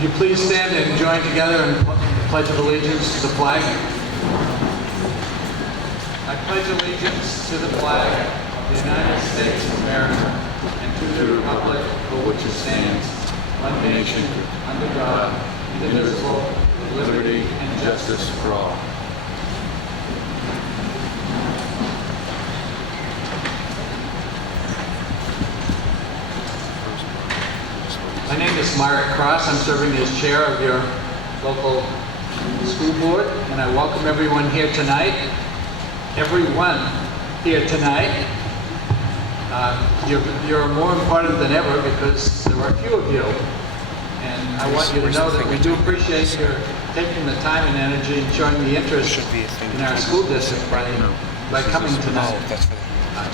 Would you please stand and join together in the Pledge of Allegiance to the flag? I pledge allegiance to the flag of the United States of America and to the republic for which it stands, one nation, under God, indivisible, with liberty and justice for all. My name is Myrick Cross. I'm serving as chair of your local school board, and I welcome everyone here tonight. Everyone here tonight. You're more important than ever because there are a few of you, and I want you to know that we do appreciate your taking the time and energy and showing the interest in our school district by coming tonight.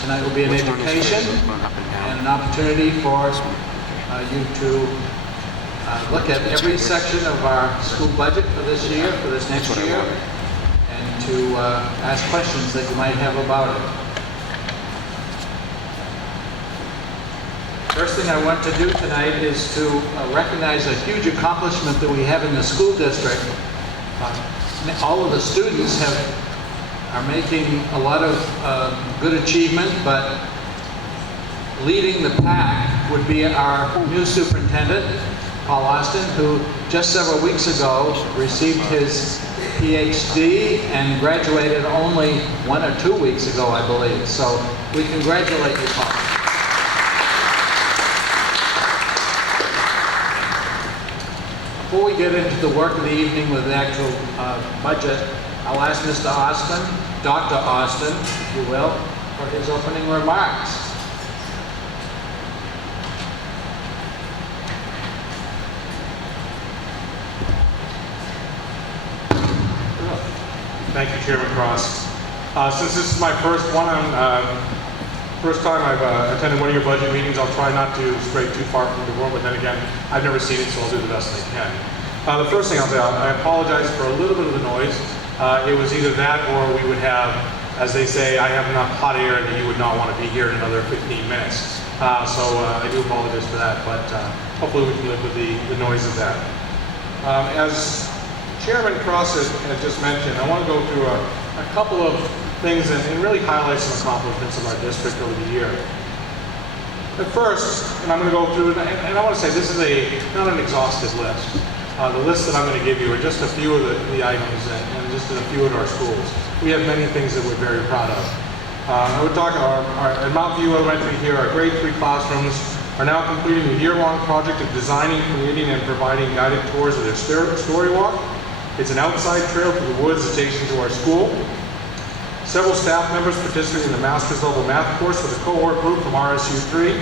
Tonight will be an education and an opportunity for you to look at every section of our school budget for this year, for this next year, and to ask questions that you might have about it. First thing I want to do tonight is to recognize a huge accomplishment that we have in the school district. All of the students are making a lot of good achievement, but leading the pack would be our new superintendent, Paul Austin, who just several weeks ago received his PhD and graduated only 1 or 2 weeks ago, I believe. So we congratulate you, Paul. Before we get into the work of the evening with the actual budget, I'll ask Mr. Austin, Dr. Austin, if you will, for his opening remarks. Thank you, Chairman Cross. Since this is my first time I've attended one of your budget meetings, I'll try not to stray too far from the room, but then again, I've never seen it, so I'll do the best I can. The first thing I'll say, I apologize for a little bit of the noise. It was either that or we would have, as they say, I have enough hot air that you would not want to be here in another 15 minutes. So I do apologize for that, but hopefully we can live with the noise of that. As Chairman Cross has just mentioned, I want to go through a couple of things and really highlight some accomplishments of our district over the year. But first, and I'm going to go through it, and I want to say this is not an exhaustive list. The list that I'm going to give you are just a few of the items and just in a few of our schools. We have many things that we're very proud of. I would talk at Mount View Elementary here, our grade 3 classrooms are now completing a year-long project of designing, creating, and providing guided tours of their story walk. It's an outside trail through the woods adjacent to our school. Several staff members participated in the master's level math course with a cohort group from RSU 3.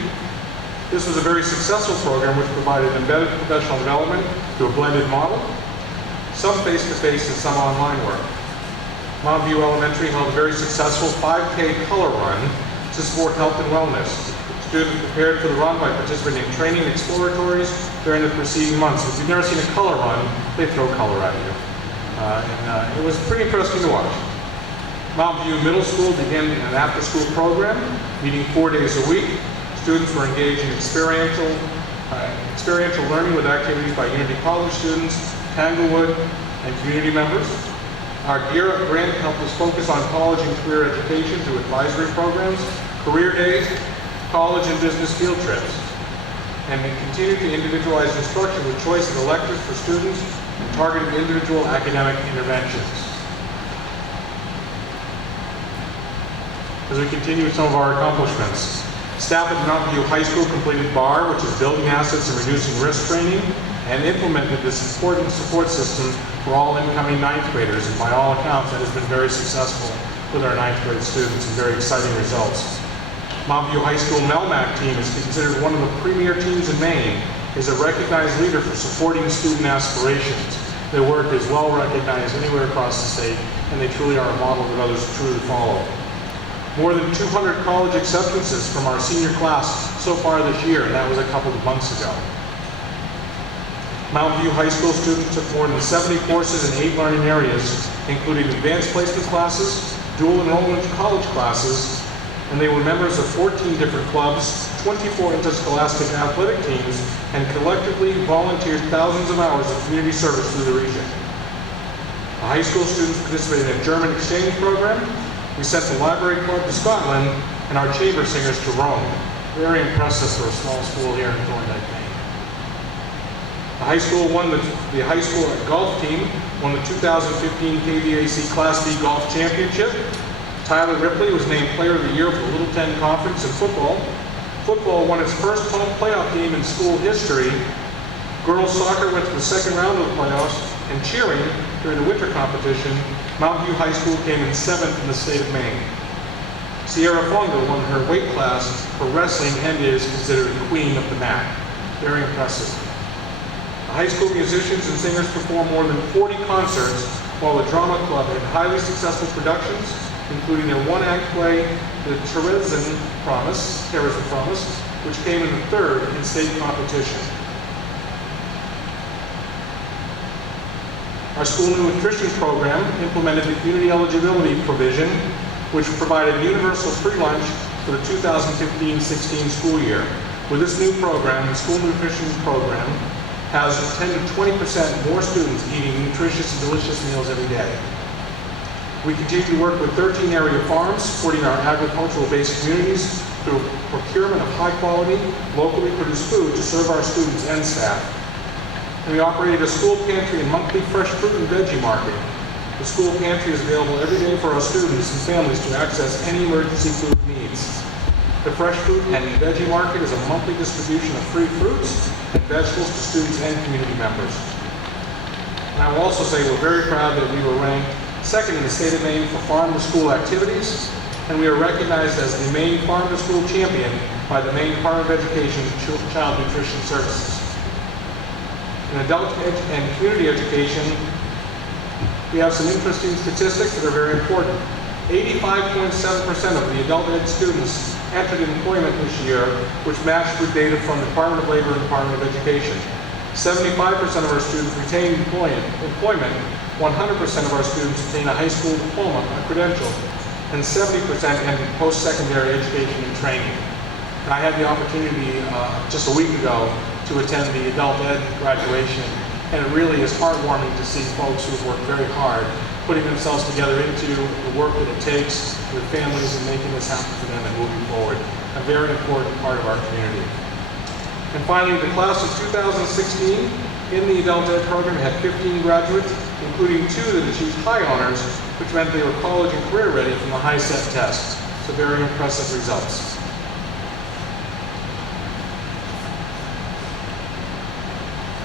This was a very successful program which provided embedded professional development through a blended model, some face-to-face and some online work. Mount View Elementary held a very successful 5K color run to support health and wellness. Students prepared for the run by participating in training exploratories during the preceding months. If you've never seen a color run, they throw color at you. And it was pretty interesting to watch. Mount View Middle School began an after-school program, meeting 4 days a week. Students were engaged in experiential learning with activities by Unity College students, Tanglewood, and community members. Our Gear Up grant helped us focus on college and career education through advisory programs, career days, college and business field trips. And we continue to individualize instruction with choice of electives for students and targeted individual academic interventions. As we continue with some of our accomplishments, staff at Mount View High School completed BAR, which is Building Assets and Reducing Risk training, and implemented this important support system for all incoming 9th graders. And by all accounts, that has been very successful with our 9th grade students and very exciting results. Mount View High School MELMAC team is considered one of the premier teams in Maine, is a recognized leader for supporting student aspirations. Their work is well recognized anywhere across the state, and they truly are a model that others truly follow. More than 200 college acceptances from our senior class so far this year, and that was a couple of months ago. Mount View High School students took more than 70 courses in 8 learning areas, including advanced placement classes, dual enrollment college classes, and they were members of 14 different clubs, 24 interscholastic athletic teams, and collectively volunteered thousands of hours of community service through the region. The high school students participated in a German exchange program. We sent the library club to Scotland and our chamber singers to Rome. Very impressive for a small school here in Thorndike, Maine. The high school golf team won the 2015 KVAC Class B Golf Championship. Tyler Ripley was named Player of the Year for the Little Ten Conference in football. Football won its first home playoff game in school history. Girls soccer went to the second round of the playoffs, and cheering during the winter competition, Mount View High School came in 7th in the state of Maine. Sierra Fonga won her weight class for wrestling and is considered the queen of the mat. Very impressive. The high school musicians and singers performed more than 40 concerts, while the drama club had highly successful productions, including their one-act play, The Terezin Promise, which came in the 3rd in state competition. Our school nutrition program implemented the community eligibility provision, which provided universal free lunch for the 2015-16 school year. With this new program, the school nutrition program has 10 to 20% more students eating nutritious and delicious meals every day. We continue to work with 13 area farms, supporting our agricultural-based communities through procurement of high-quality, locally produced food to serve our students and staff. And we operated a school pantry and monthly fresh fruit and veggie market. The school pantry is available every day for our students and families to access any emergency food needs. The fresh fruit and veggie market is a monthly distribution of free fruits and vegetables to students and community members. And I will also say we're very proud that we were ranked 2nd in the state of Maine for farm-to-school activities, and we are recognized as the Maine Farm-to-School Champion by the Maine Department of Education Child Nutrition Services. In adult and community education, we have some interesting statistics that are very important. 85.7% of the adult ed students entered employment this year, which matched with data from the Department of Labor and Department of Education. 75% of our students retained employment. 100% of our students obtain a high school diploma, a credential, and 70% ended post-secondary education and training. And I had the opportunity just a week ago to attend the adult ed graduation, and it really is heartwarming to see folks who have worked very hard putting themselves together into the work that it takes with families and making this happen for them and moving forward. A very important part of our community. And finally, the class of 2016 in the adult ed program had 15 graduates, including 2 that achieved high honors, which meant they were college and career ready from the high set test. So very impressive results.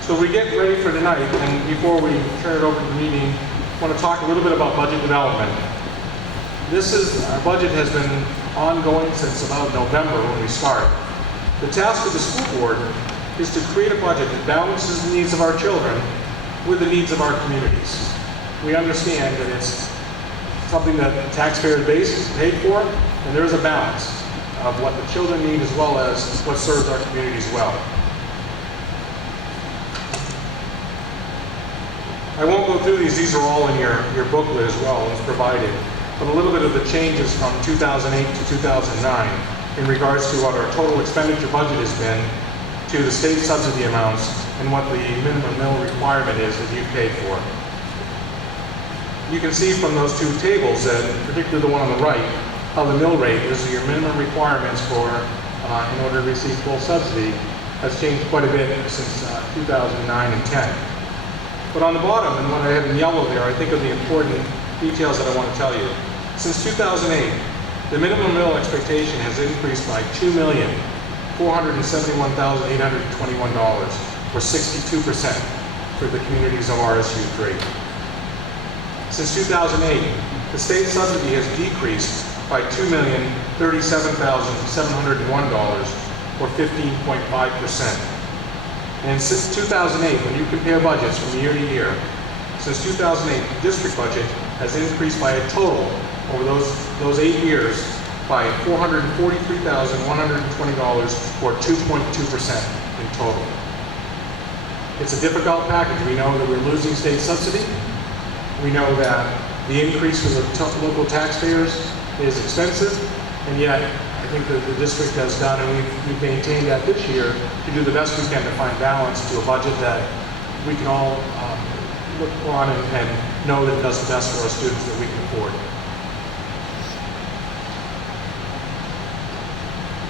So we get ready for tonight, and before we turn it over to the meeting, I want to talk a little bit about budget development. Our budget has been ongoing since about November when we start. The task of the school board is to create a budget that balances the needs of our children with the needs of our communities. We understand that it's something that taxpayer base paid for, and there is a balance of what the children need as well as what serves our communities well. I won't go through these are all in your booklet as well, as provided, but a little bit of the changes from 2008 to 2009 in regards to what our total expenditure budget has been, to the state subsidy amounts, and what the minimum mill requirement is that you paid for. You can see from those 2 tables, that, particularly the one on the right, how the mill rate is your minimum requirements for in order to receive full subsidy has changed quite a bit since 2009 and 10. But on the bottom, and what I have in yellow there, I think of the important details that I want to tell you. Since 2008, the minimum mill expectation has increased by $2,471,821, or 62% for the communities of RSU 3. Since 2008, the state subsidy has decreased by $2,037,701, or 15.5%. And since 2008, when you compare budgets from year to year, since 2008, the district budget has increased by a total over those 8 years by $443,120, or 2.2% in total. It's a difficult package. We know that we're losing state subsidy. We know that the increase for the local taxpayers is expensive, and yet I think that the district has done, and we've maintained that this year, to do the best we can to find balance to a budget that we can all look on and know that it does the best for our students that we can afford.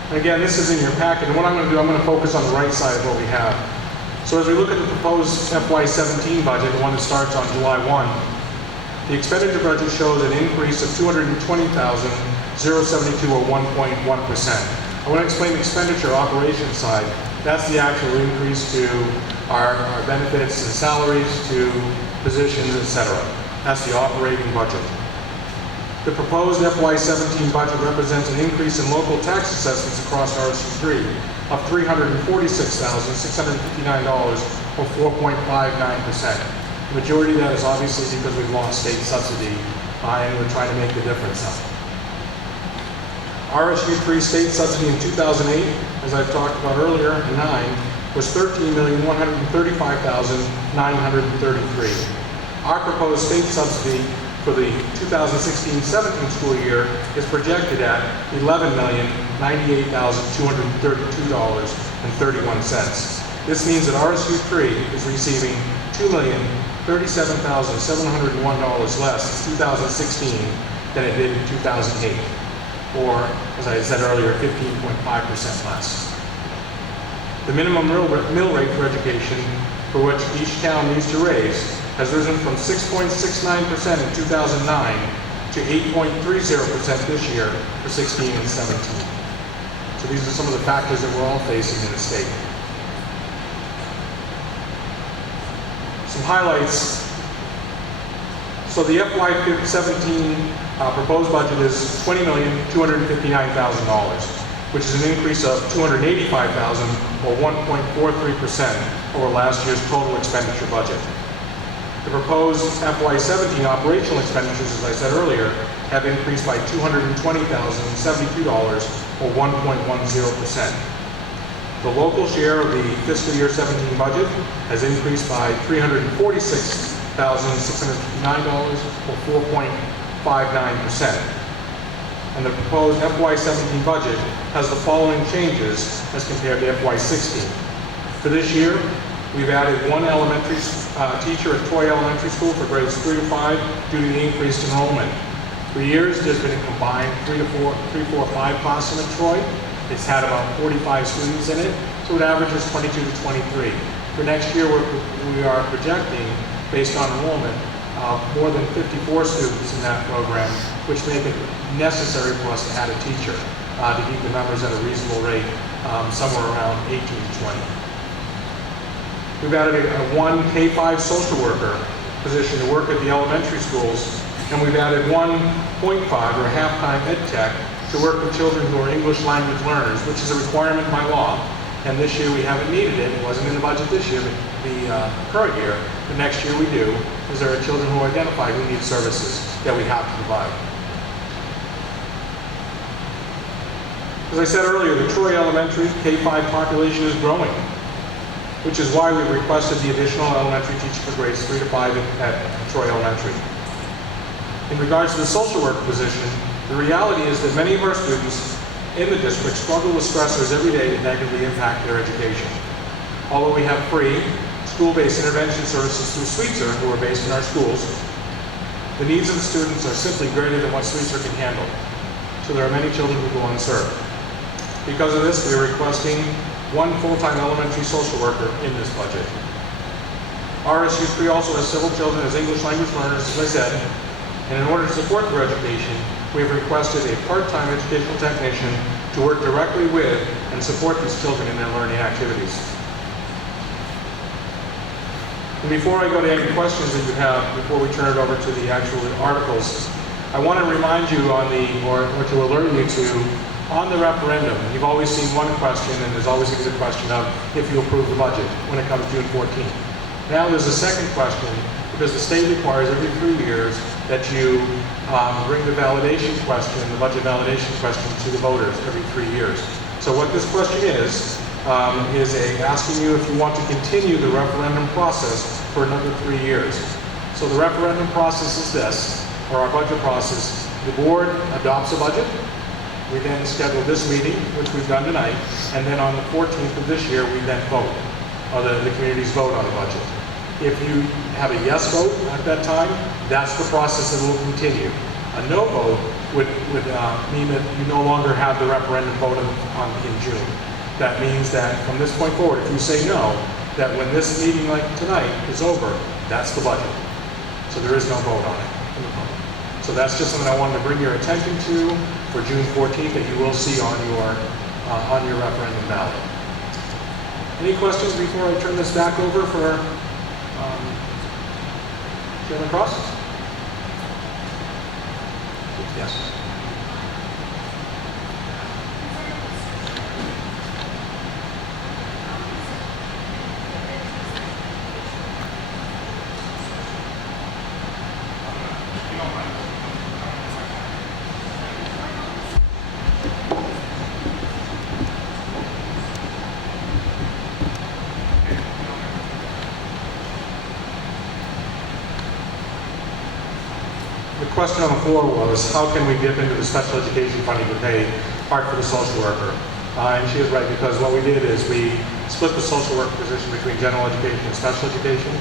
And again, this is in your packet, and what I'm going to do, I'm going to focus on the right side of what we have. So as we look at the proposed FY17 budget, the one that starts on July 1, the expenditure budget shows an increase of $220,072 or 1.1%. I want to explain the expenditure operation side. That's the actual increase to our benefits and salaries, to positions, etc. That's the operating budget. The proposed FY17 budget represents an increase in local tax assessments across RSU3 of $346,659 or 4.59%. The majority of that is obviously because we've lost state subsidy and we're trying to make the difference up. RSU3 state subsidy in 2008, as I've talked about earlier, in 9, was $13,135,933. Our proposed state subsidy for the 2016-17 school year is projected at $11,098,232.31. This means that RSU3 is receiving $2,037,701 less in 2016 than it did in 2008, or, as I said earlier, 15.5% less. The minimum mill rate for education, for which each town needs to raise, has risen from 6.69% in 2009 to 8.30% this year for 16 and 17. So these are some of the factors that we're all facing in the state. Some highlights. So the FY17 proposed budget is $20,259,000, which is an increase of $285,000 or 1.43% over last year's total expenditure budget. The proposed FY17 operational expenditures, as I said earlier, have increased by $220,072 or 1.10%. The local share of the fiscal year 17 budget has increased by $346,659 or 4.59%. And the proposed FY17 budget has the following changes as compared to FY16. For this year, we've added one elementary teacher at Troy Elementary School for grades 3 to 5 due to the increased enrollment. For years, there's been a combined 3, 4, 5 classroom at Troy. It's had about 45 students in it, so it averages 22 to 23. For next year, we are projecting, based on enrollment, more than 54 students in that program, which make it necessary for us to add a teacher to keep the numbers at a reasonable rate, somewhere around 18 to 20. We've added one K-5 social worker position to work at the elementary schools, and we've added one .5 or half-time ed tech to work with children who are English language learners, which is a requirement by law. And this year we haven't needed it. It wasn't in the budget this year, but the current year. But next year we do, because there are children who identify who need services that we have to provide. As I said earlier, the Troy Elementary K-5 population is growing, which is why we requested the additional elementary teacher for grades 3 to 5 at Troy Elementary. In regards to the social work position, the reality is that many of our students in the district struggle with stressors every day that negatively impact their education. Although we have free, school-based intervention services through Sweetser, who are based in our schools, the needs of the students are simply greater than what Sweetser can handle. So there are many children who go unserved. Because of this, we are requesting one full-time elementary social worker in this budget. RSU3 also has several children as English language learners, as I said, and in order to support their education, we have requested a part-time educational technician to work directly with and support these children in their learning activities. And before I go to any questions that you have, before we turn it over to the actual articles, I want to remind you or to alert you to, on the referendum, you've always seen one question, and there's always going to be the question of if you approve the budget when it comes June 14th. Now there's a second question, because the state requires every 3 years that you bring the validation question, the budget validation question, to the voters every 3 years. So what this question is asking you if you want to continue the referendum process for another 3 years. So the referendum process is this, or our budget process. The board adopts a budget, We then schedule this meeting, which we've done tonight, and then on the 14th of this year, we then vote, or the communities vote on the budget. If you have a yes vote at that time, that's the process that will continue. A no vote would mean that you no longer have the referendum vote in June. That means that from this point forward, if you say no, that when this meeting like tonight is over, that's the budget. So there is no vote on it. So that's just something I wanted to bring your attention to for June 14th that you will see on your referendum ballot. Any questions before I turn this back over for Chairman Cross? Yes. The question on the floor was, how can we dip into the special education funding to pay part for the social worker? And she is right, because what we did is we split the social worker position between general education and special education.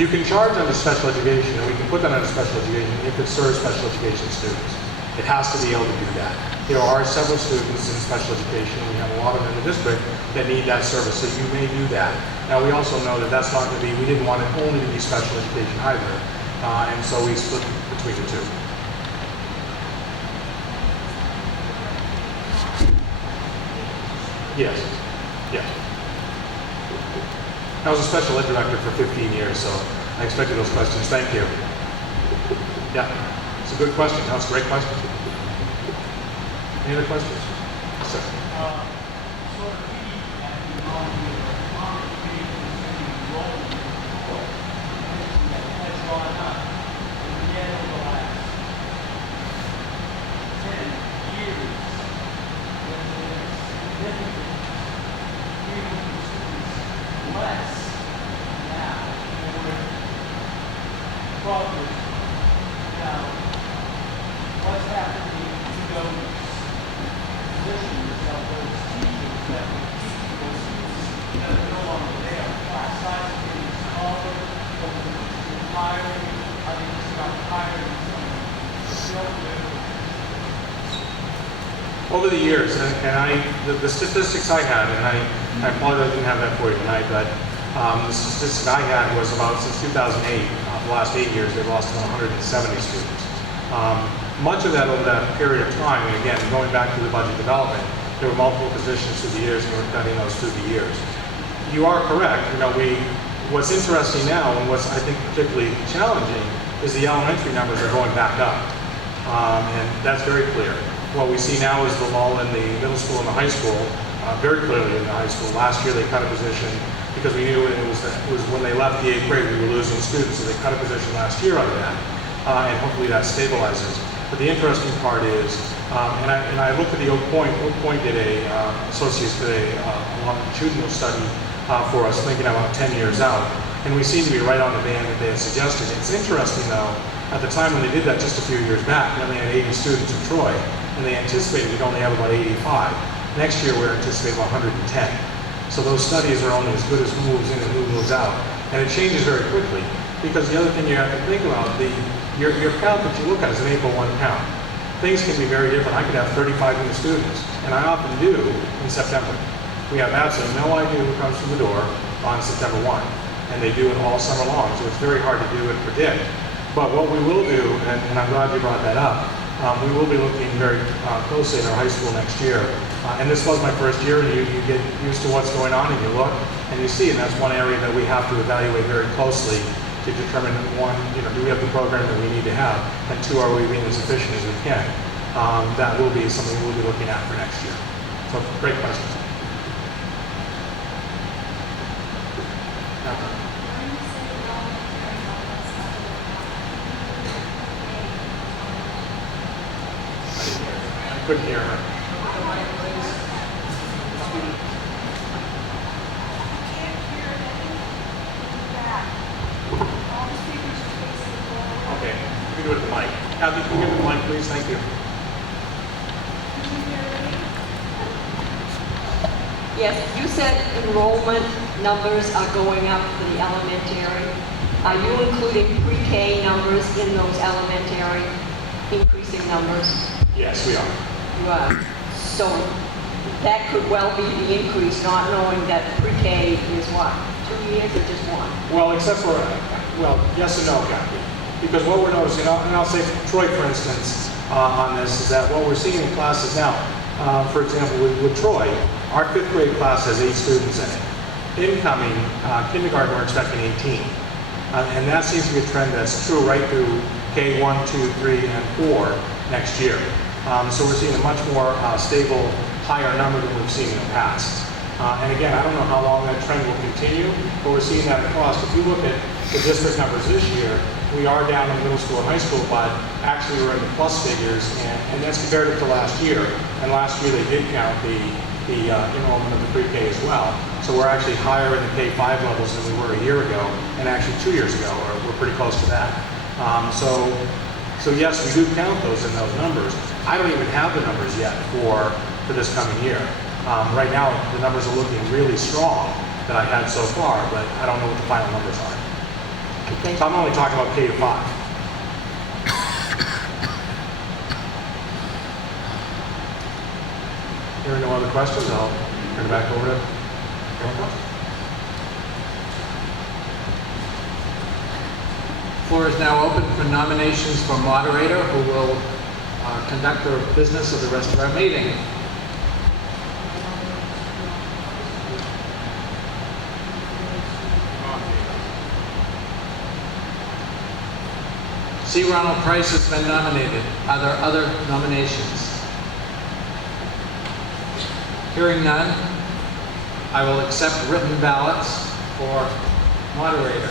You can charge under special education, and we can put that under special education if it serves special education students. It has to be able to do that. There are several students in special education, and we have a lot of them in the district that need that service, so you may do that. Now, we also know that that's not going to be, we didn't want it only to be special education either, and so we split between the two. Yes. Yeah. I was a special ed director for 15 years, so I expected those questions. Thank you. Yeah, it's a good question. That's a great question. Any other questions? Yes, sir. Over the years, the statistics I had, and I apologize I didn't have that for you tonight, but the statistic I had was about since 2008, the last 8 years, they've lost about 170 students. Much of that over that period of time, and again, going back to the budget development, there were multiple positions through the years, and we're cutting those through the years. You are correct. What's interesting now, and what's I think particularly challenging, is the elementary numbers are going back up, and that's very clear. What we see now is the lull in the middle school and the high school, very clearly in the high school. Last year they cut a position because we knew it was when they left the 8th grade we were losing students, so they cut a position last year out of that, and hopefully that stabilizes. But the interesting part is, and I looked at the Oak Point did associates did a longitudinal study for us, thinking about 10 years out, and we seem to be right on the band that they had suggested. It's interesting though, at the time when they did that just a few years back, they only had 80 students in Troy, and they anticipated we'd only have about 85. Next year we're anticipating about 110. So those studies are only as good as who moves in and who moves out. And it changes very quickly, because the other thing you have to think about, your count that you look at is an April 1 count. Things can be very different. I could have 35 new students, and I often do in September. We have absolutely no idea who comes through the door on September 1, and they do it all summer long, so it's very hard to do and predict. But what we will do, and I'm glad you brought that up, we will be looking very closely at our high school next year. And this was my first year, and you get used to what's going on, and you look, and you see, and that's one area that we have to evaluate very closely to determine, one, do we have the program that we need to have, and two, are we being as efficient as we can? That will be something we'll be looking at for next year. So, great question. I couldn't hear her. Okay, you can do it at the mic. Kathy, can you give me the mic, please? Thank you. Yes, you said enrollment numbers are going up for the elementary. Are you including pre-K numbers in those elementary increasing numbers? Yes, we are. You are. So that could well be the increase, not knowing that pre-K is what, 2 years or just one? Well, except for, well, yes and no, Kathy. Because what we're noticing, and I'll say Troy, for instance, on this, is that what we're seeing in classes now, for example, with Troy, our 5th grade class has 8 students in it. Incoming kindergarten, we're expecting 18. And that seems to be a trend that's true right through K1, 2, 3, and 4 next year. So we're seeing a much more stable, higher number than we've seen in the past. And again, I don't know how long that trend will continue, but we're seeing that across. If you look at the district numbers this year, we are down in middle school and high school, but actually we're in the plus figures, and that's comparative to last year. And last year they did count the enrollment of the pre-K as well. So we're actually higher in the K-5 levels than we were a year ago, and actually 2 years ago, or we're pretty close to that. So yes, we do count those in those numbers. I don't even have the numbers yet for this coming year. Right now, the numbers are looking really strong that I had so far, but I don't know what the final numbers are. Okay. So I'm only talking about K-5. Hearing no other questions, I'll turn it back over to Karen. Floor is now open for nominations for moderator, who will conduct the business of the rest of our meeting. C. Ronald Price has been nominated. Are there other nominations? Hearing none, I will accept written ballots for moderator.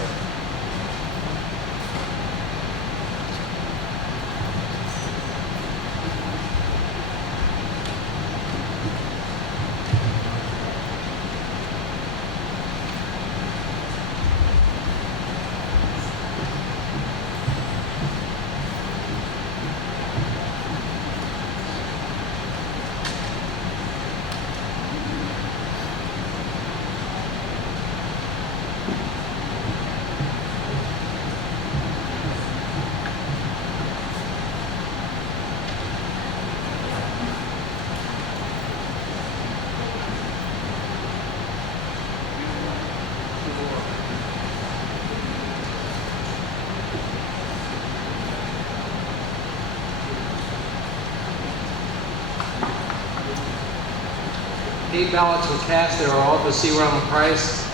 Eight ballots were cast. They were all for C. Ronald Price.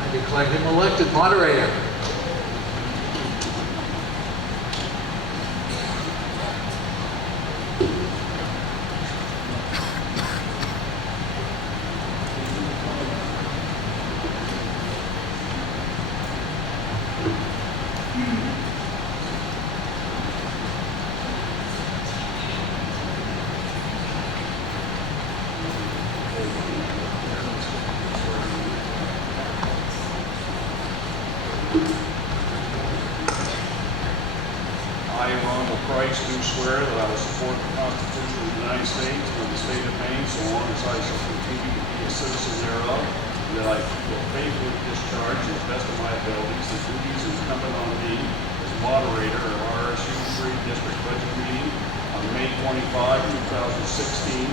I declare him elected moderator. I, Ronald Price, do swear that I will support the Constitution of the United States and of the state of Maine, so long as I shall continue to be a citizen thereof, and that I will faithfully discharge to the best of my abilities the duties incumbent on me as moderator of RSU 3 District Budget Meeting on May 25, 2016,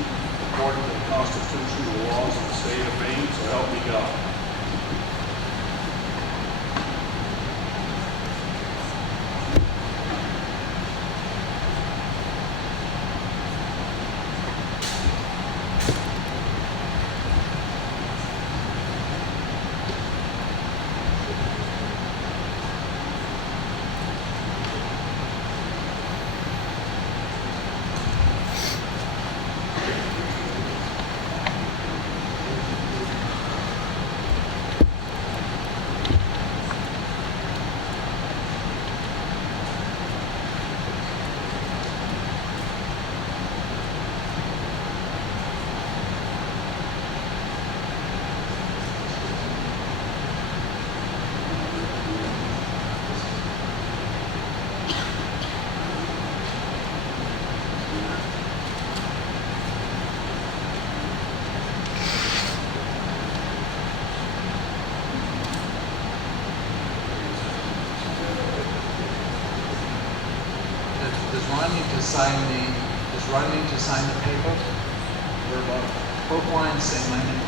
according to the Constitution and the laws of the state of Maine, so help me God. Rodney to sign the paper? Both lines say my name.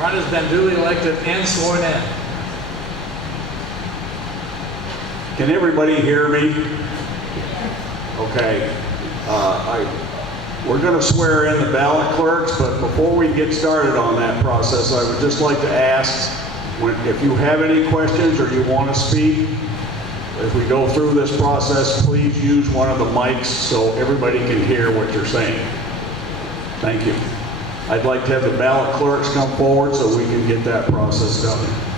Ron has been duly elected and sworn in. Can everybody hear me? Okay. We're going to swear in the ballot clerks, but before we get started on that process, I would just like to ask, if you have any questions or you want to speak, as we go through this process, please use one of the mics so everybody can hear what you're saying. Thank you. I'd like to have the ballot clerks come forward so we can get that process done.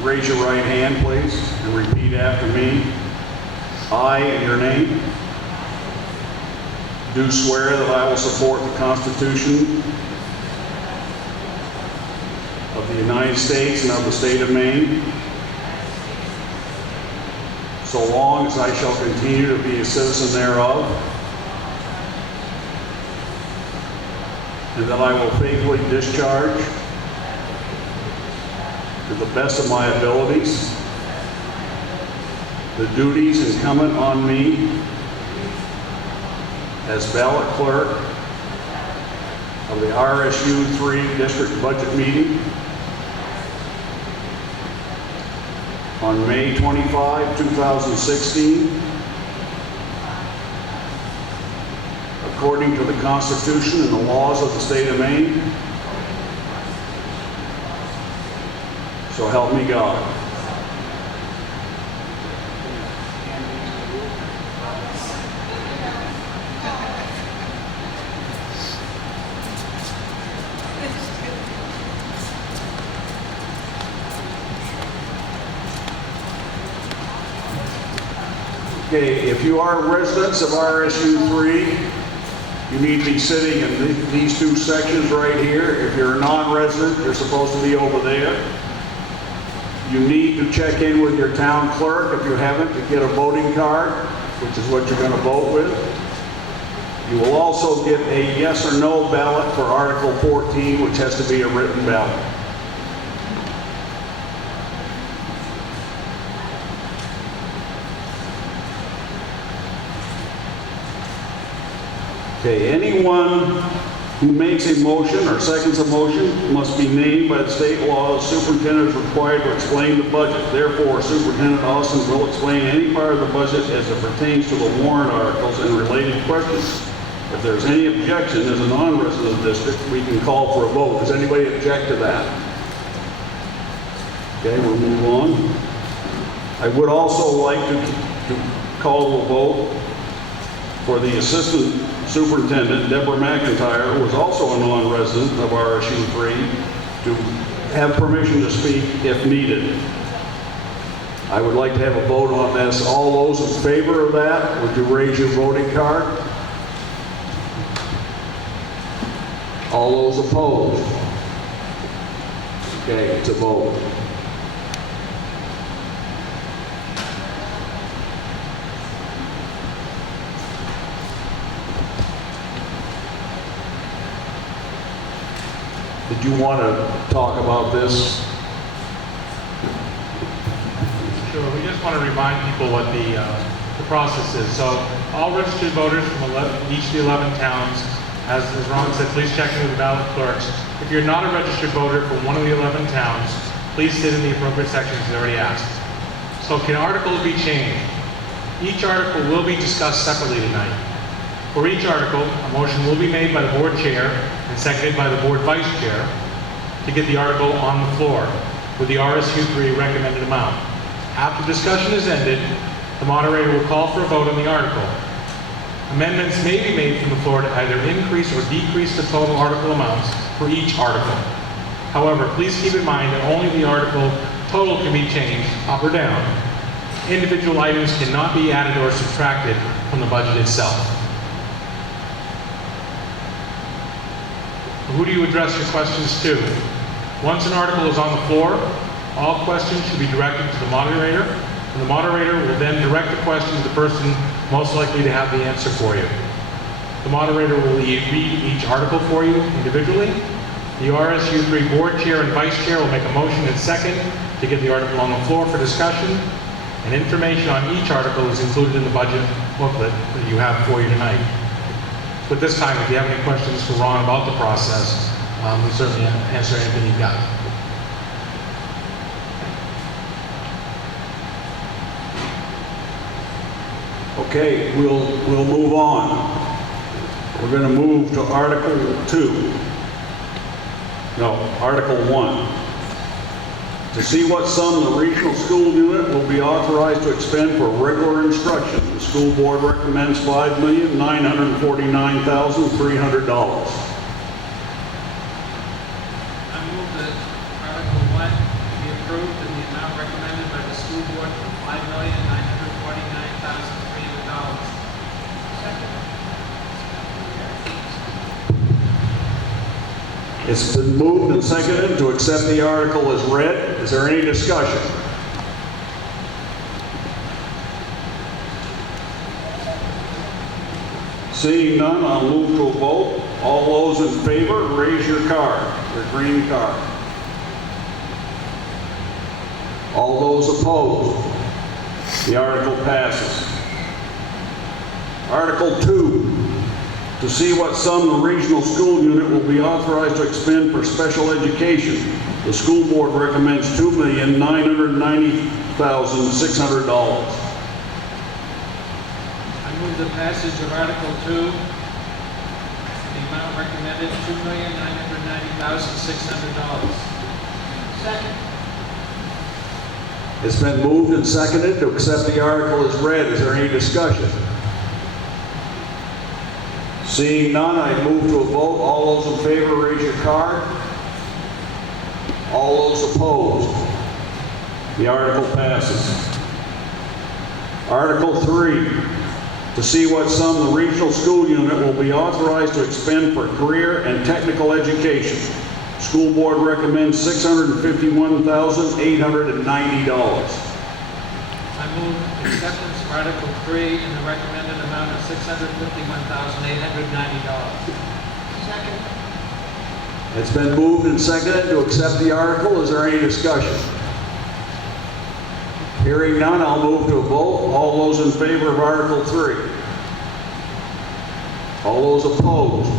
Raise your right hand, please, and repeat after me. I, in your name, do swear that I will support the Constitution of the United States and of the state of Maine, so long as I shall continue to be a citizen thereof, and that I will faithfully discharge, to the best of my abilities, the duties incumbent on me as ballot clerk of the RSU 3 district budget meeting on May 25, 2016, according to the Constitution and the laws of the state of Maine. So help me God. Okay, if you are residents of RSU 3, you need to be sitting in these two sections right here. If you're a non-resident, you're supposed to be over there. You need to check in with your town clerk if you haven't to get a voting card, which is what you're going to vote with. You will also get a yes or no ballot for Article 14, which has to be a written ballot. Okay, anyone who makes a motion or seconds a motion must be named by the state law. The superintendent is required to explain the budget. Therefore, Superintendent Austin will explain any part of the budget as it pertains to the warrant articles and related questions. If there's any objection as a non-resident district, we can call for a vote. Does anybody object to that? Okay, we'll move on. I would also like to call a vote for the Assistant Superintendent, Deborah McIntyre, who is also a non-resident of RSU 3, to have permission to speak if needed. I would like to have a vote on this. All those in favor of that, would you raise your voting card? All those opposed? Okay, it's a vote. did you want to talk about this? Sure, we just want to remind people what the process is. So all registered voters from each of the 11 towns, as Ron said, please check in with the ballot clerks. If you're not a registered voter from one of the 11 towns, please sit in the appropriate sections as already asked. So can articles be changed? Each article will be discussed separately tonight. For each article, a motion will be made by the board chair and seconded by the board vice chair to get the article on the floor with the RSU 3 recommended amount. After discussion is ended, the moderator will call for a vote on the article. Amendments may be made from the floor to either increase or decrease the total article amounts for each article. However, please keep in mind that only the article total can be changed up or down. Individual items cannot be added or subtracted from the budget itself. Who do you address your questions to? Once an article is on the floor, all questions should be directed to the moderator, and the moderator will then direct the question to the person most likely to have the answer for you. The moderator will read each article for you individually. The RSU 3 board chair and vice chair will make a motion and second to get the article on the floor for discussion, and information on each article is included in the budget booklet that you have for you tonight. But this time, if you have any questions for Ron about the process, we certainly answer anything you've got. Okay, we'll move on. We're going to move to Article 2. No, Article 1. To see what sum the regional school unit will be authorized to expend for regular instruction. The school board recommends $5,949,300. I move that Article 1 be approved in the amount recommended by the school board for $5,949,300. Second. It's been moved and seconded to accept the article as read. Is there any discussion? Seeing none, I'll move to a vote. All those in favor, raise your card, your green card. All those opposed, the article passes. Article 2, to see what sum the regional school unit will be authorized to expend for special education. The school board recommends $2,990,600. I move the passage of Article 2, the amount recommended, $2,990,600. Second. It's been moved and seconded to accept the article as read. Is there any discussion? Seeing none, I move to a vote. All those in favor, raise your card. All those opposed, the article passes. Article 3, to see what sum the regional school unit will be authorized to expend for career and technical education. School board recommends $651,890. I move acceptance of Article 3 in the recommended amount of $651,890. Second. It's been moved and seconded to accept the article. Is there any discussion? Hearing none, I'll move to a vote. All those in favor of Article 3? All those opposed?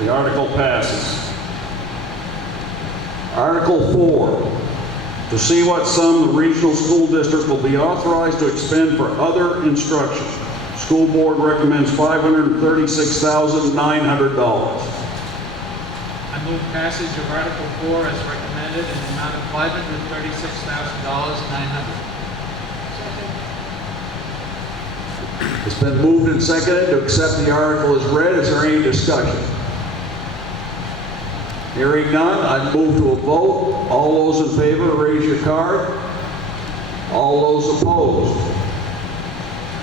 The article passes. Article 4, to see what sum the regional school district will be authorized to expend for other instruction. School board recommends $536,900. I move passage of Article 4 as recommended in the amount of $536,900. It's been moved and seconded to accept the article as read. Is there any discussion? Hearing none, I move to a vote. All those in favor, raise your card. All those opposed,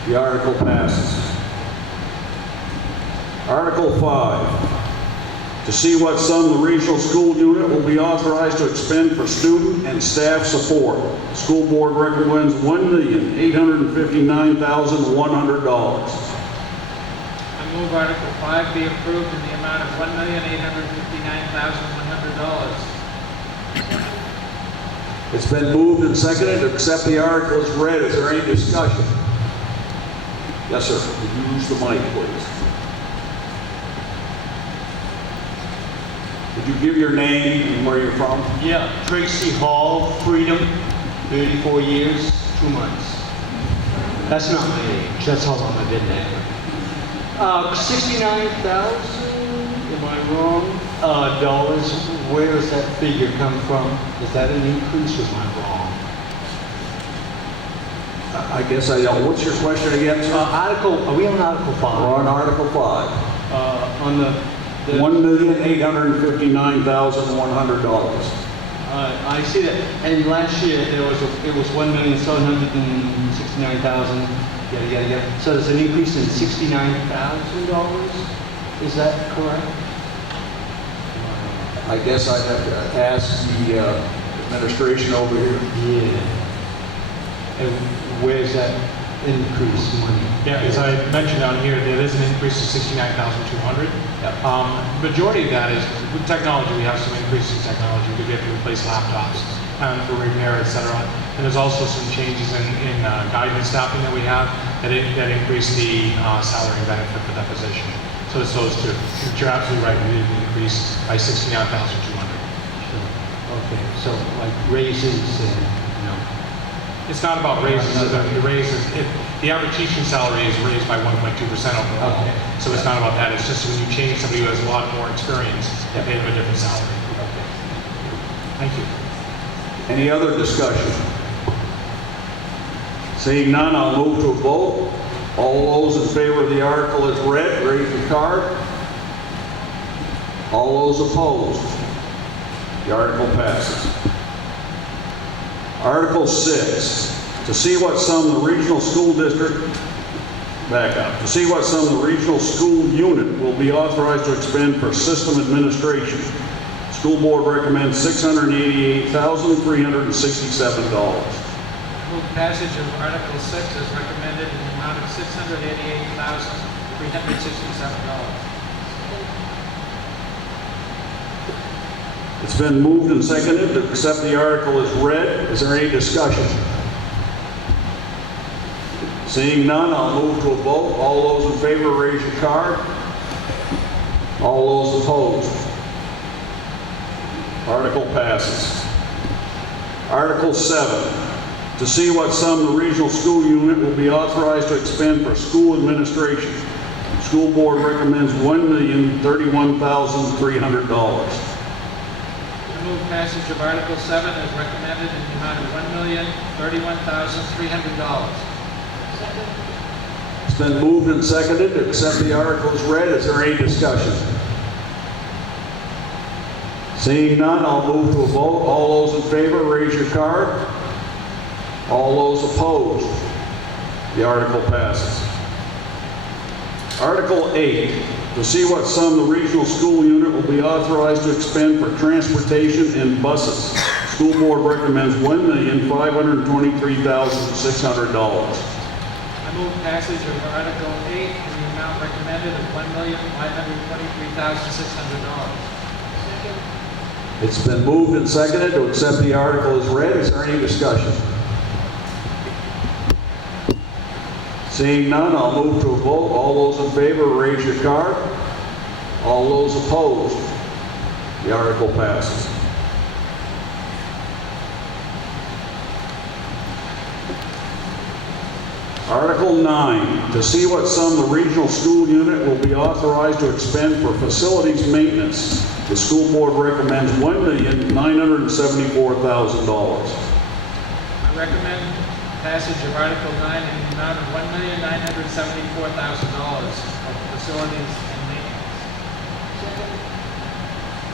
the article passes. Article 5, to see what sum the regional school unit will be authorized to expend for student and staff support. The school board recommends $1,859,100. I move Article 5 be approved in the amount of $1,859,100. $69,100. It's been moved and seconded to accept the article as read. Is there any discussion? Yes, sir. Would you use the mic, please? Would you give your name and where you're from? Yeah, Tracy Hall, Freedom, 34 years, 2 months. That's not my age, that's how long I've been there. 69,000, am I wrong? Dollars, where does that figure come from? Is that an increase or am I wrong? I guess I don't. What's your question again, sir? Are we on Article 5? We're on Article 5. On the $1,859,100. I see that. And last year it was 1,769,000. Yada yada yada. So there's an increase in $69,000. Is that correct? I guess I'd have to ask the administration over here. Yeah. And where's that increase money? Yeah, as I mentioned down here, there is an increase to 69,200. Majority of that is with technology. We have some increases in technology because we have to replace laptops for repair, et cetera. And there's also some changes in guidance staffing that we have that increase the salary and benefit for that position. So it's those two. You're absolutely right. We did increase by 69,200. Okay, so like raises and, It's not about raises. The average teaching salary is raised by 1.2% overall. Okay. So it's not about that. It's just when you change somebody who has a lot more experience, you pay them a different salary. Okay. Thank you. Any other discussion? Seeing none, I'll move to a vote. All those in favor of the article as read, raise your card. All those opposed? The article passes. Article 6, to see what sum the regional school district, back up, to see what sum the regional school unit will be authorized to expend for system administration. School board recommends $688,367. Move passage of Article 6 as recommended in the amount of $688,367. It's been moved and seconded to accept the article as read. Is there any discussion? Seeing none, I'll move to a vote. All those in favor, raise your card. All those opposed? Article passes. Article 7, to see what sum the regional school unit will be authorized to expend for school administration. School board recommends $1,031,300. Move passage of Article 7 as recommended in the amount of $1,031,300. It's been moved and seconded to accept the article as read. Is there any discussion? Seeing none, I'll move to a vote. All those in favor, raise your card. All those opposed? The article passes. Article 8, to see what sum the regional school unit will be authorized to expend for transportation and buses. School board recommends $1,523,600. I move passage of Article 8 in the amount recommended of $1,523,600. It's been moved and seconded to accept the article as read. Is there any discussion? Seeing none, I'll move to a vote. All those in favor, raise your card. All those opposed? The article passes. Article 9, to see what sum the regional school unit will be authorized to expend for facilities maintenance. The school board recommends $1,974,000. I recommend passage of Article 9 in the amount of $1,974,000 for facilities and maintenance.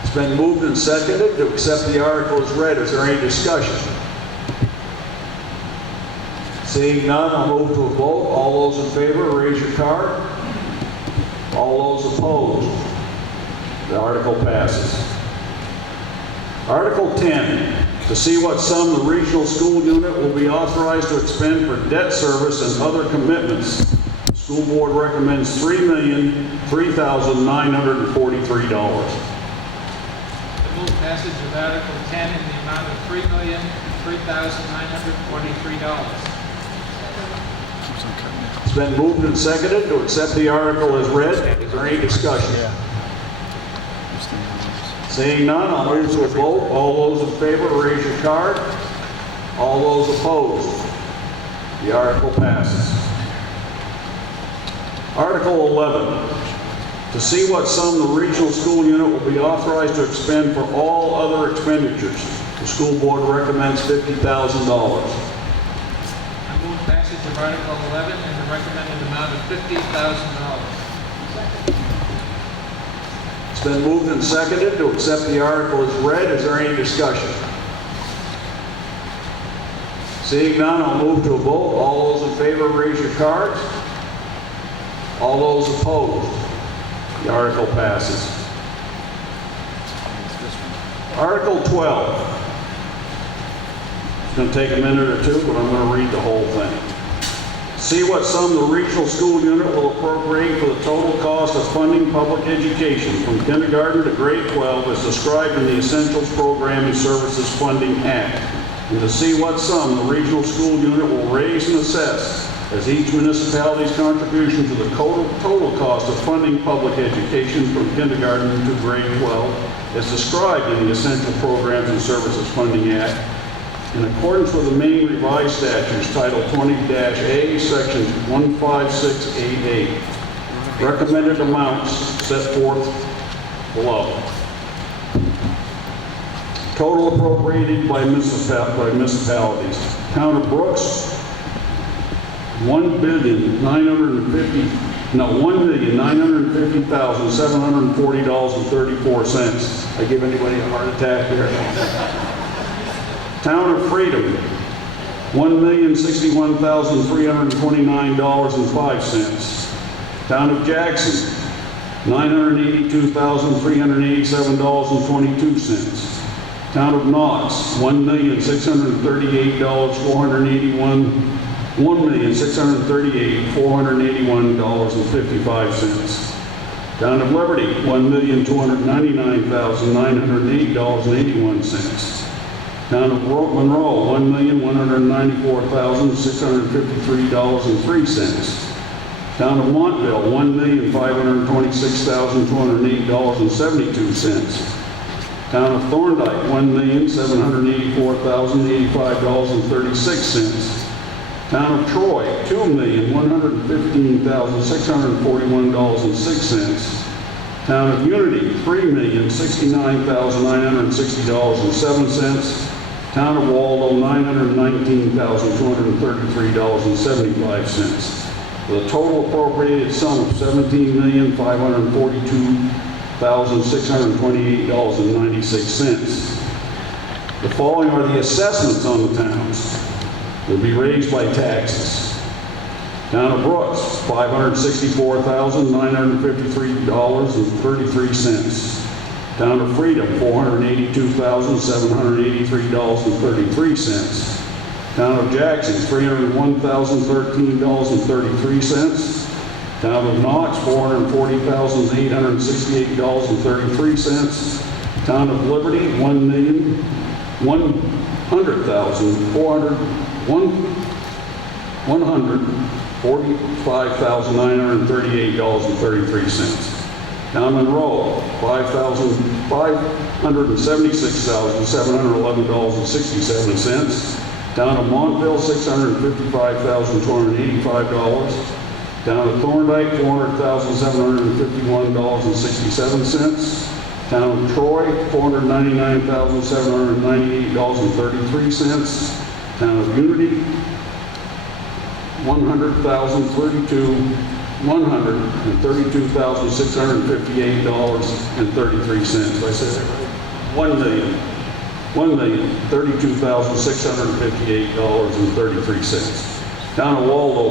It's been moved and seconded to accept the article as read. Is there any discussion? Seeing none, I'll move to a vote. All those in favor, raise your card. All those opposed? The article passes. Article 10, to see what sum the regional school unit will be authorized to expend for debt service and other commitments. The school board recommends $3,003,943. I move passage of Article 10 in the amount of $3,003,943. It's been moved and seconded to accept the article as read. Is there any discussion? Seeing none, I'll move to a vote. All those in favor, raise your card. All those opposed, the article passes. Article 11, to see what sum the regional school unit will be authorized to expend for all other expenditures. The school board recommends $50,000. I move passage of Article 11 in the recommended amount of $50,000. It's been moved and seconded to accept the article as read. Is there any discussion? Seeing none, I'll move to a vote. All those in favor, raise your cards. All those opposed, the article passes. Article 12. It's going to take a minute or two, but I'm going to read the whole thing. See what sum the regional school unit will appropriate for the total cost of funding public education from kindergarten to grade 12 as described in the Essentials Program and Services Funding Act. And to see what sum the regional school unit will raise and assess as each municipality's contribution to the total cost of funding public education from kindergarten to grade 12 as described in the Essential Programs and Services Funding Act in accordance with the Maine Revised Statutes, Title 20-A, Section 15688. Recommended amounts set forth below. Total appropriated by municipalities. Town of Brooks, $1,950,740.34. I give anybody a heart attack here? Town of Freedom, $1,061,329.05. Town of Jackson, $982,387.22. Town of Knox, $1,638,481.55. Town of Liberty, $1,299,908.81. Town of Monroe, $1,194,653.03. Town of Montville, $1,526,208.72. Town of Thorndike, $1,784,085.36. Town of Troy, $2,115,641.06. Town of Unity, $3,069,960.07. Town of Waldo, $919,233.75. With a total appropriated sum of $17,542,628.96. The following are the assessments on the towns. Will be raised by taxes. Town of Brooks, $564,953.33. Town of Freedom, $482,783.33. Town of Jackson, $301,013.33. Town of Knox, $440,868.33. Town of Liberty, $145,938.33. Town of Monroe, $576,711.67. Town of Montville, $655,285. Town of Thorndike, $400,751.67. Town of Troy, $499,798.33. Town of Unity, $132,658.33. I said that right? $1,032,658.33. Town of Waldo,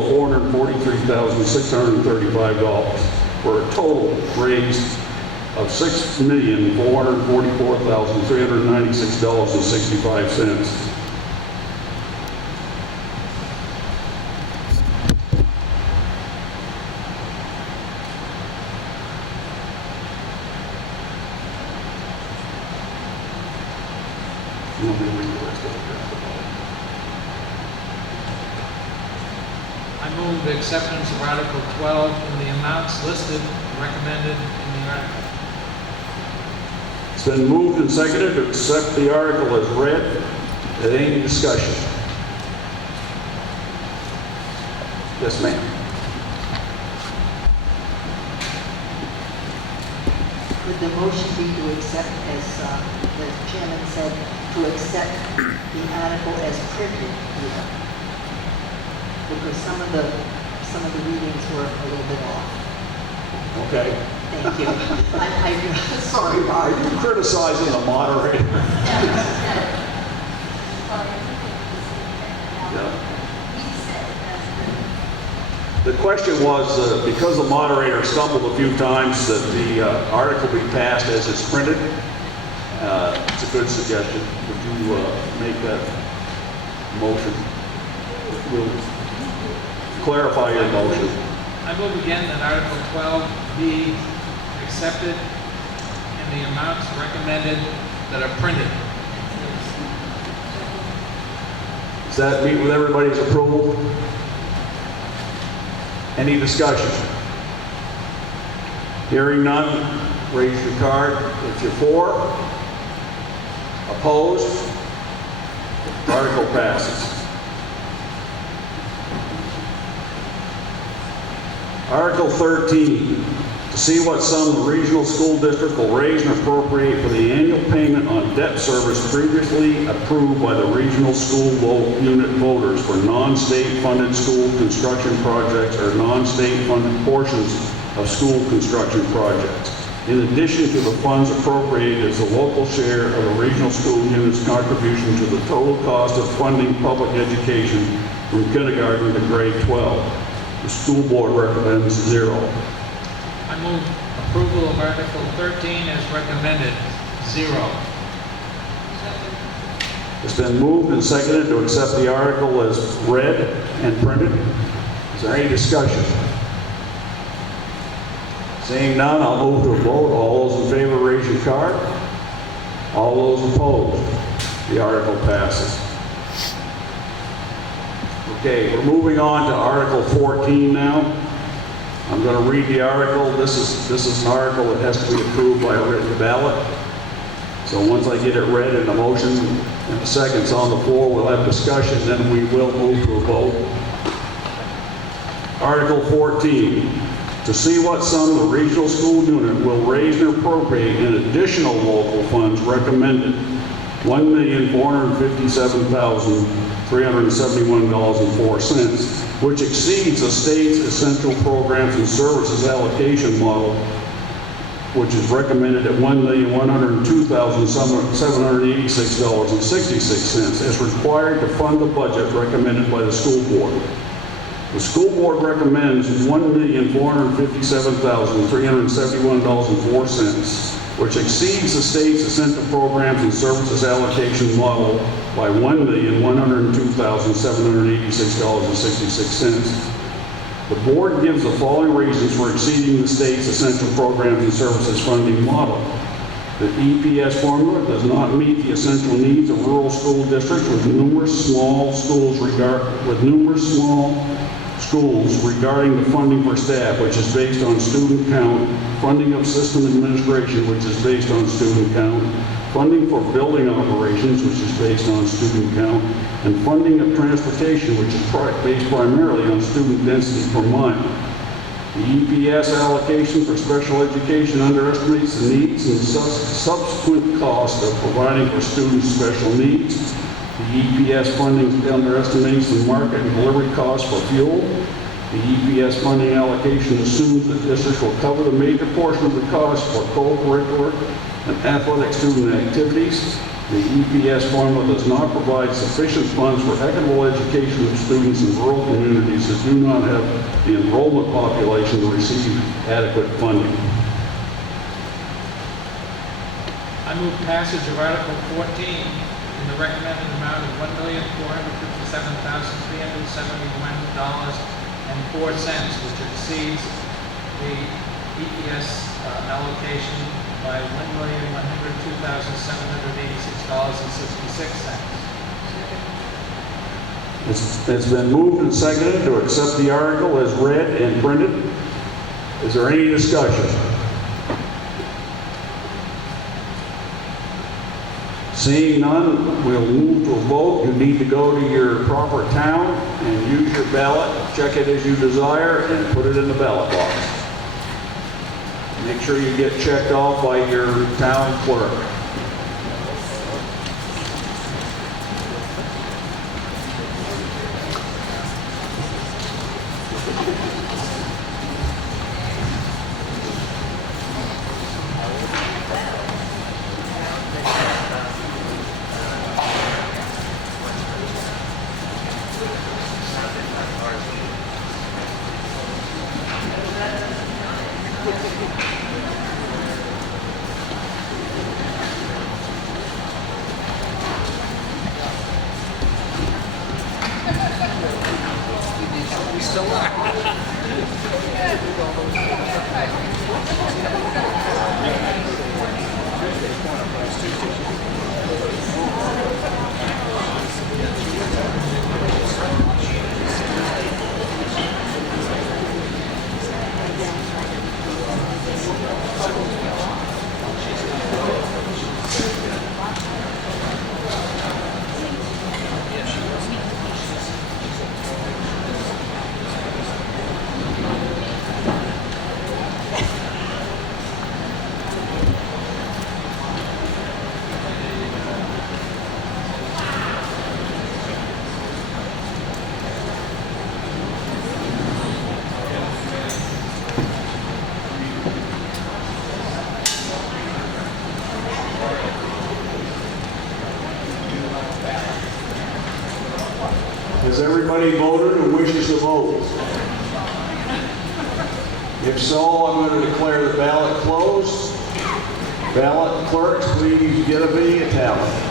$443,635, for a total raised of $6,444,396.65. You want me to read the rest of it? I move the acceptance of Article 12 in the amounts listed and recommended in the article. It's been moved and seconded to accept the article as read. Is there any discussion? Yes, ma'am. Would the motion be to accept, as the chairman said, to accept the article as printed here? Because some of the readings were a little bit off. Okay. Thank you. Sorry, Are Barb. you criticizing the moderator? The question was, because the moderator stumbled a few times, that the article be passed as it's printed. It's a good suggestion. Would you make that motion? We'll clarify your motion. I move again that Article 12 be accepted in the amounts recommended that are printed. Does that meet with everybody's approval? Any discussion? Hearing none, raise your card if you're for. Opposed? Article passes. Article 13, to see what sum the regional school district will raise and appropriate for the annual payment on debt service previously approved by the regional school unit voters for non-state funded school construction projects or non-state funded portions of school construction projects. In addition to the funds appropriated as the local share of the regional school unit's contribution to the total cost of funding public education from kindergarten to grade 12. The school board recommends 0. I move approval of Article 13 as recommended, 0. It's been moved and seconded to accept the article as read and printed. Is there any discussion? Seeing none, I'll move to a vote. All those in favor, raise your card. All those opposed, the article passes. Okay, we're moving on to Article 14 now. I'm going to read the article. This is an article that has to be approved by a written ballot. So once I get it read in the motion and the second's on the floor, we'll have discussion, then we will move to a vote. Article 14, to see what sum the regional school unit will raise and appropriate in additional local funds recommended, $1,457,371.04, which exceeds the state's essential programs and services allocation model, which is recommended at $1,102,786.66, as required to fund the budget recommended by the school board. The school board recommends $1,457,371.04, which exceeds the state's essential programs and services allocation model by $1,102,786.66. The board gives the following reasons for exceeding the state's essential programs and services funding model. The EPS formula does not meet the essential needs of rural school districts with numerous small schools regarding the funding for staff, which is based on student count, funding of system administration, which is based on student count, funding for building operations, which is based on student count, and funding of transportation, which is based primarily on student density per mile. The EPS allocation for special education underestimates the needs and subsequent cost of providing for students' special needs. The EPS funding underestimates the market and delivery costs for fuel. The EPS funding allocation assumes that districts will cover the major portion of the cost for co-curricular and athletic student activities. The EPS formula does not provide sufficient funds for equitable education of students in rural communities that do not have the enrollment population to receive adequate funding. I move passage of Article 14 in the recommended amount of $1,457,371.04, which exceeds the EPS allocation by $1,102,786.66, It's been moved and seconded to accept the article as read and printed. Is there any discussion? Seeing none, we'll move to a vote. You need to go to your proper town and use your ballot, check it as you desire, and put it in the ballot box. Make sure you get checked off by your town clerk. Has everybody voted who wishes to vote? If so, I'm going to declare the ballot closed. Ballot clerks, please give me a tally.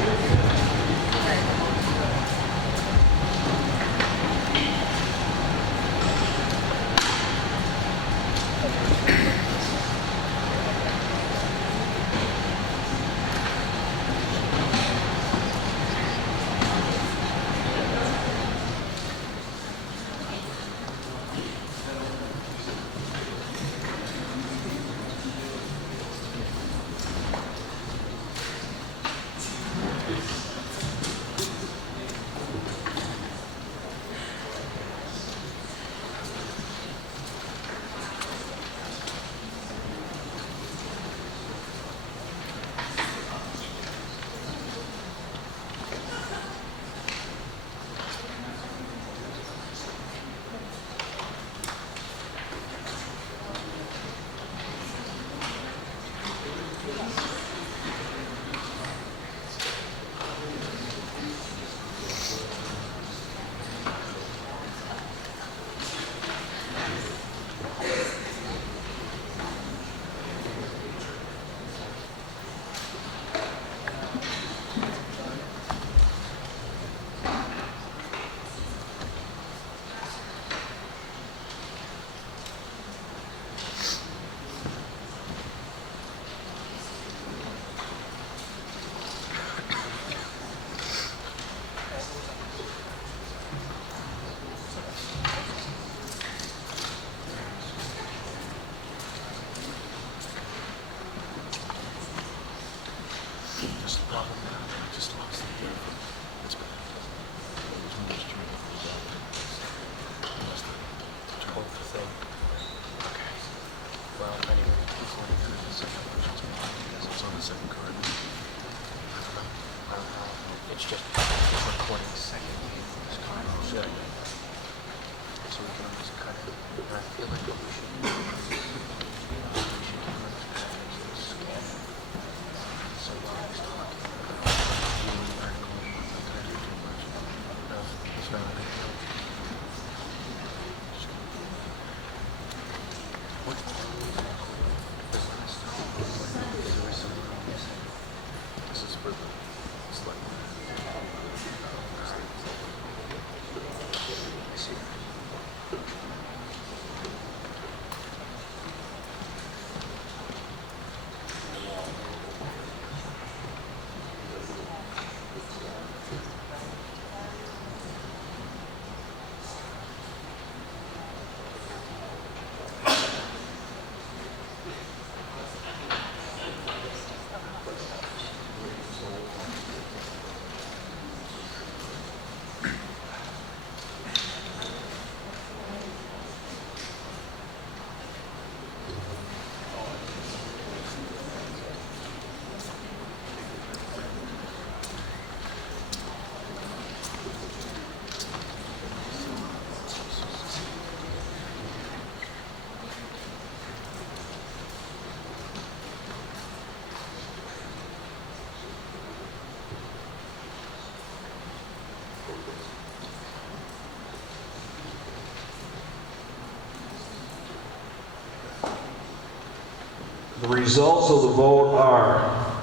The results of the vote are,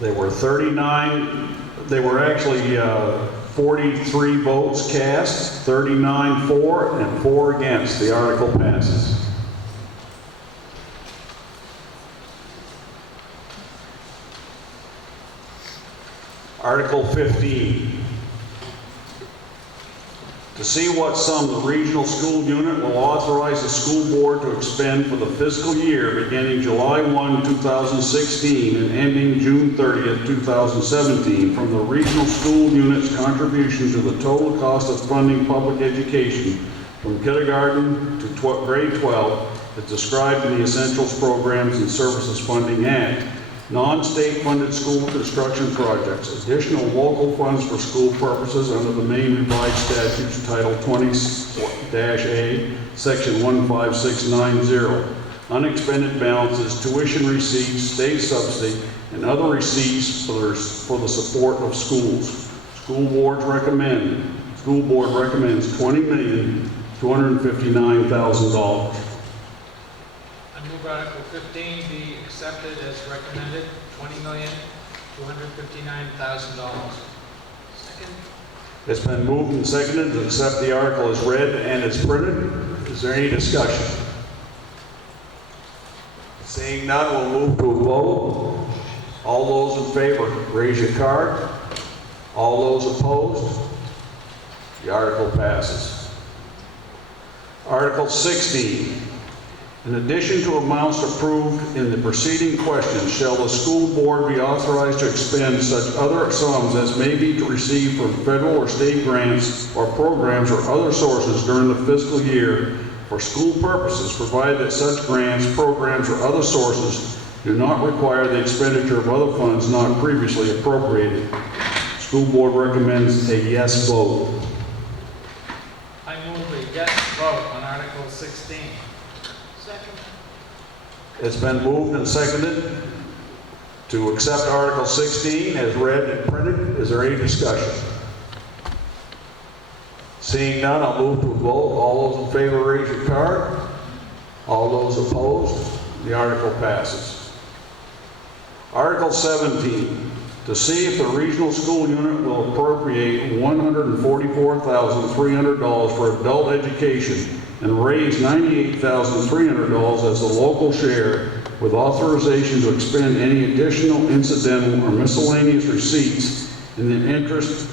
there were 39, they were actually 43 votes cast, 39 for and 4 against. The article passes. Article 15. To see what sum the regional school unit will authorize the school board to expend for the fiscal year beginning July 1, 2016 and ending June 30th, 2017 from the regional school unit's contribution to the total cost of funding public education from kindergarten to grade 12 as described in the Essentials Programs and Services Funding Act. Non-state funded school construction projects, additional local funds for school purposes under the Maine Revised Statutes Title 20-A, Section 15690, unexpended balances, tuition receipts, state subsidy, and other receipts for the support of schools. School board recommends $20,259,000. I move Article 15 be accepted as recommended, $20,259,000. Second. It's been moved and seconded to accept the article as read and as printed. Is there any discussion? Seeing none, we'll move to a vote. All those in favor, raise your card. All those opposed? The article passes. Article 16. In addition to amounts approved in the preceding questions, shall the school board be authorized to expend such other sums as may be received from federal or state grants or programs or other sources during the fiscal year for school purposes, provided that such grants, programs, or other sources do not require the expenditure of other funds not previously appropriated. School board recommends a yes vote. I move a yes vote on Article 16. Second. It's been moved and seconded to accept Article 16 as read and printed. Is there any discussion? Seeing none, I'll move to a vote. All those in favor, raise your card. All those opposed, the article passes. Article 17, to see if the regional school unit will appropriate $144,300 for adult education and raise $98,300 as the local share with authorization to expend any additional incidental or miscellaneous receipts in the interest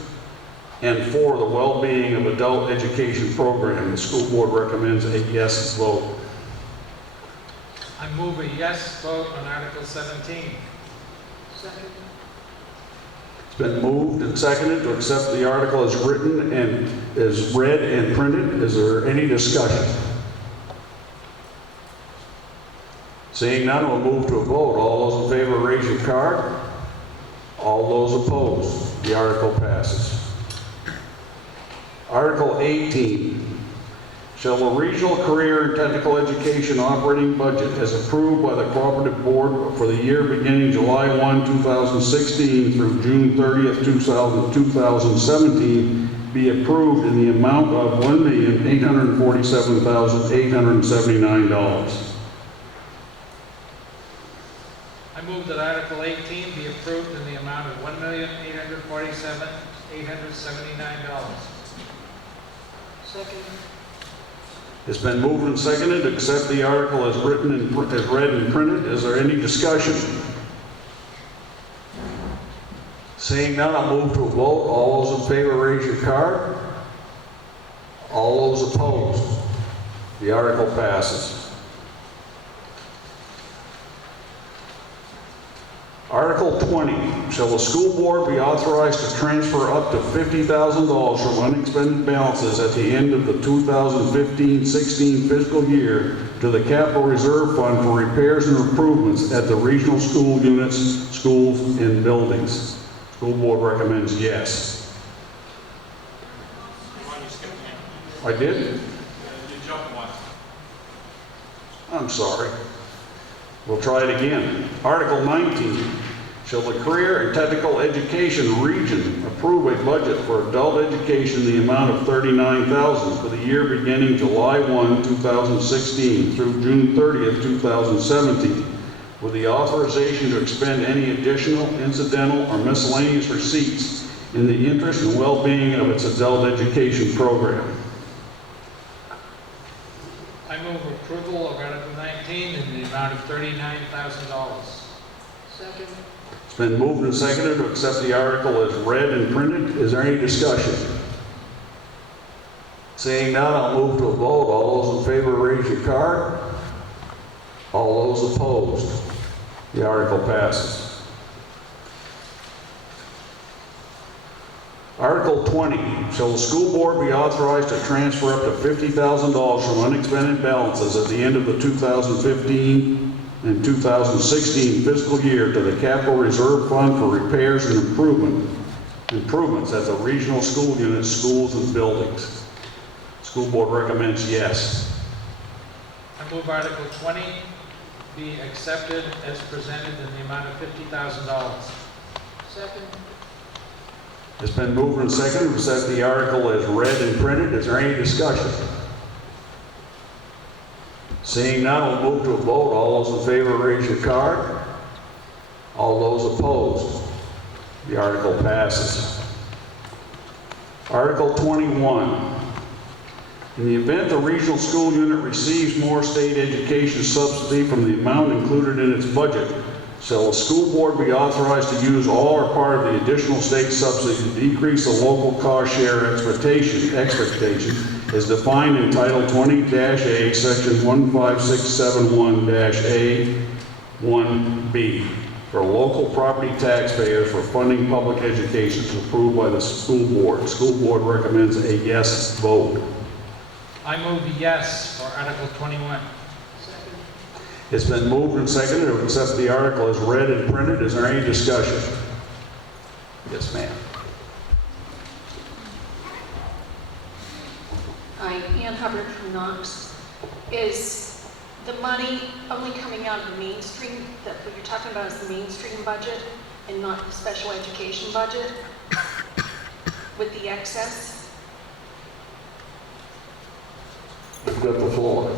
and for the well-being of adult education program. The school board recommends a yes vote. I move a yes vote on Article 17. Second. It's been moved and seconded to accept the article as written and as read and printed. Is there any discussion? Seeing none, we'll move to a vote. All those in favor, raise your card. All those opposed, the article passes. Article 18. Shall the Regional Career and Technical Education operating budget as approved by the Cooperative Board for the year beginning July 1, 2016 through June 30th, 2017 be approved in the amount of $1,847,879? I move that Article 18 be approved in the amount of $1,847,879. Second. It's been moved and seconded to accept the article as written and as read and printed. Is there any discussion? Seeing none, I'll move to a vote. All those in favor, raise your card. All those opposed, the article passes. Article 20, shall the school board be authorized to transfer up to $50,000 from unexpended balances at the end of the 2015-16 fiscal year to the Capital Reserve Fund for repairs and improvements at the regional school units, schools, and buildings? School board recommends yes. I did? You jumped one. I'm sorry. We'll try it again. Article 19, shall the Career and Technical Education Region approve a budget for adult education in the amount of $39,000 for the year beginning July 1, 2016 through June 30th, 2017 with the authorization to expend any additional, incidental, or miscellaneous receipts in the interest and well-being of its adult education program. I move approval of Article 19 in the amount of $39,000. Second. It's been moved and seconded to accept the article as read and printed. Is there any discussion? Seeing none, I'll move to a vote. All those in favor, raise your card. All those opposed. The article passes. Article 20, shall the school board be authorized to transfer up to $50,000 from unexpended balances at the end of the 2015 and 2016 fiscal year to the Capital Reserve Fund for repairs and improvements at the regional school units, schools, and buildings? School board recommends yes. I move Article 20 be accepted as presented in the amount of $50,000. Second. It's been moved and seconded to accept the article as read and printed. Is there any discussion? Seeing none, we'll move to a vote. All those in favor, raise your card. All those opposed. The article passes. Article 21. In the event the regional school unit receives more state education subsidy from the amount included in its budget, shall the school board be authorized to use all or part of the additional state subsidy to decrease the local cost share expectation as defined in Title 20-A, Section 15671-A1B for local property taxpayers for funding public education as approved by the school board. School board recommends a yes vote. I move yes for Article 21. It's been moved and seconded to accept the article as read and printed. Is there any discussion? Yes, ma'am. Hi, Ann Hubbard from Knox. Is the money only coming out of the mainstream, that what you're talking about is the mainstream budget and not the special education budget with the excess? You've got the floor.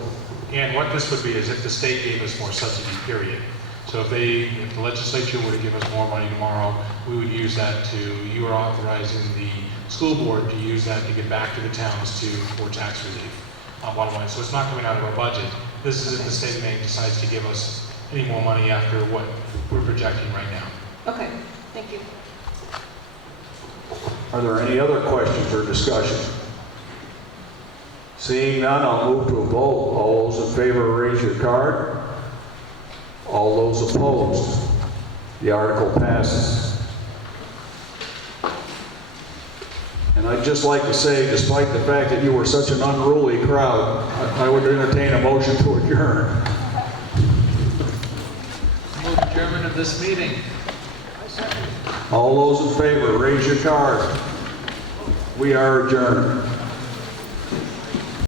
And what this would be is if the state gave us more subsidy, period. So if the legislature were to give us more money tomorrow, we would use that you are authorizing the school board to use that to give back to the towns for tax relief. Bottom line, so it's not coming out of our budget. This is if the state of Maine decides to give us any more money after what we're projecting right now. Okay, thank you. Are there any other questions or discussion? Seeing none, I'll move to a vote. All those in favor, raise your card. All those opposed. The article passes. And I'd just like to say, despite the fact that you were such an unruly crowd, I would entertain a motion to adjourn. Move adjournment of this meeting. All those in favor, raise your card. We are adjourned.